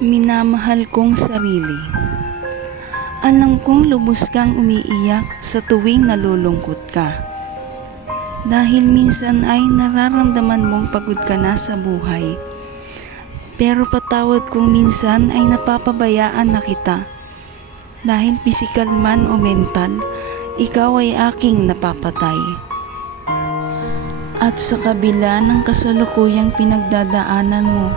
Minamahal kong sarili. Alam kong lubos kang umiiyak sa tuwing nalulungkot ka. Dahil minsan ay nararamdaman mong pagod ka na sa buhay. Pero patawad kung minsan ay napapabayaan na kita. Dahil pisikal man o mental, ikaw ay aking napapatay. At sa kabila ng kasalukuyang pinagdadaanan mo,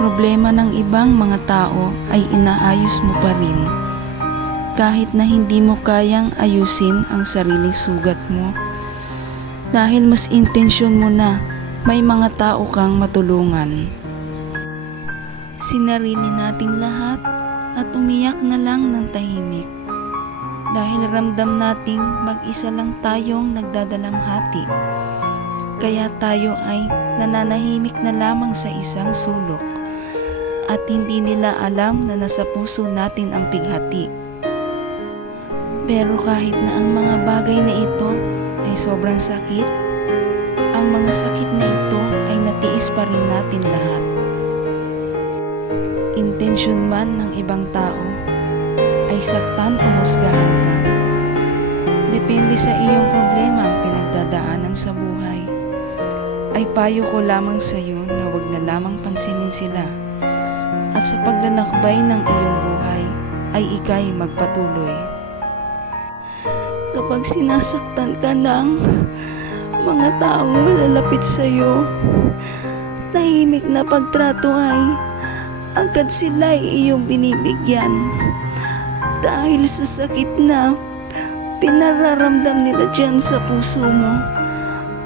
problema ng ibang mga tao ay inaayos mo pa rin. Kahit na hindi mo kayang ayusin ang sariling sugat mo. Dahil mas intensyon mo na may mga tao kang matulungan. Sinarili natin lahat at umiyak na lang ng tahimik. Dahil ramdam nating mag-isa lang tayong nagdadalamhati. Kaya tayo ay nananahimik na lamang sa isang sulok. At hindi nila alam na nasa puso natin ang pighati. Pero kahit na ang mga bagay na ito ay sobrang sakit, ang mga sakit na ito ay natiis pa rin natin lahat. Intensyon man ng ibang tao ay saktan o husgahan ka. Depende sa iyong problema ang pinagdadaanan sa buhay. Ay payo ko lamang sa iyo na huwag na lamang pansinin sila. At sa paglalakbay ng iyong buhay ay ika'y magpatuloy. Kapag sinasaktan ka ng mga taong malalapit sa iyo, tahimik na pagtrato ay agad sila ay iyong binibigyan. Dahil sa sakit na pinararamdam nila dyan sa puso mo.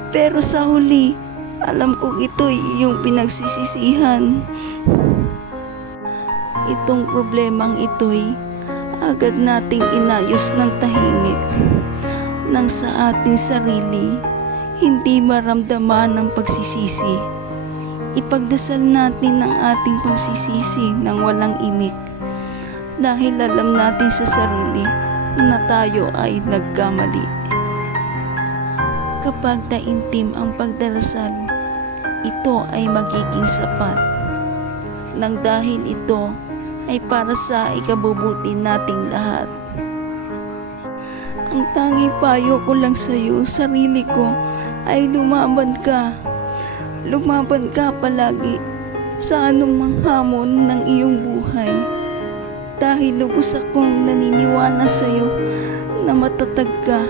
Pero sa huli, alam kong ito'y iyong pinagsisisihan. Itong problemang ito'y agad nating inayos ng tahimik nang sa ating sarili hindi maramdaman ang pagsisisi. Ipagdasal natin ang ating pagsisisi ng walang imik dahil alam natin sa sarili na tayo ay nagkamali. Kapag taimtim ang pagdarasal, ito ay magiging sapat nang dahil ito ay para sa ikabubuti nating lahat. Ang tanging payo ko lang sa iyo, sarili ko, ay lumaban ka. Lumaban ka palagi sa anumang hamon ng iyong buhay. Dahil lubos akong naniniwala sa iyo na matatag ka.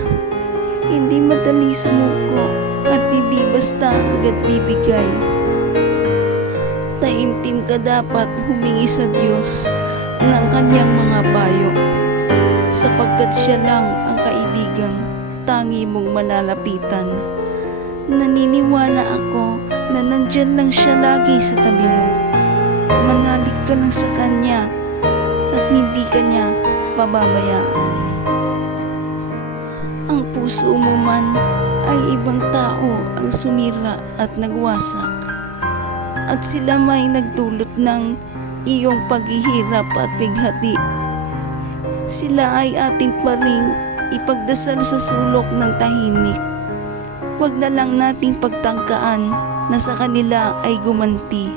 Hindi madali sumuko at hindi basta agad bibigay. Taimtim ka dapat humingi sa Diyos ng kanyang mga payo sapagkat siya lang ang kaibigang tangi mong malalapitan. Naniniwala ako na nandyan lang siya lagi sa tabi mo. Manalig ka lang sa kanya at hindi kanya pababayaan. Ang puso mo man ay ibang tao ang sumira at nagwasak. At sila may nagdulot ng iyong paghihirap at bighati. Sila ay atin pa ring ipagdasal sa sulok ng tahimik. Huwag na lang nating pagtangkaan na sa kanila ay gumanti.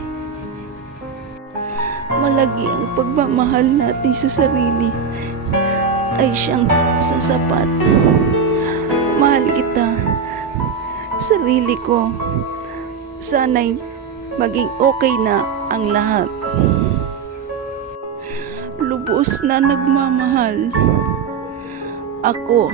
Malagi ang pagmamahal natin sa sarili ay siyang sasapat. Mahal kita, sarili ko. Sana'y maging okay na ang lahat. Lubos na nagmamahal. Ako.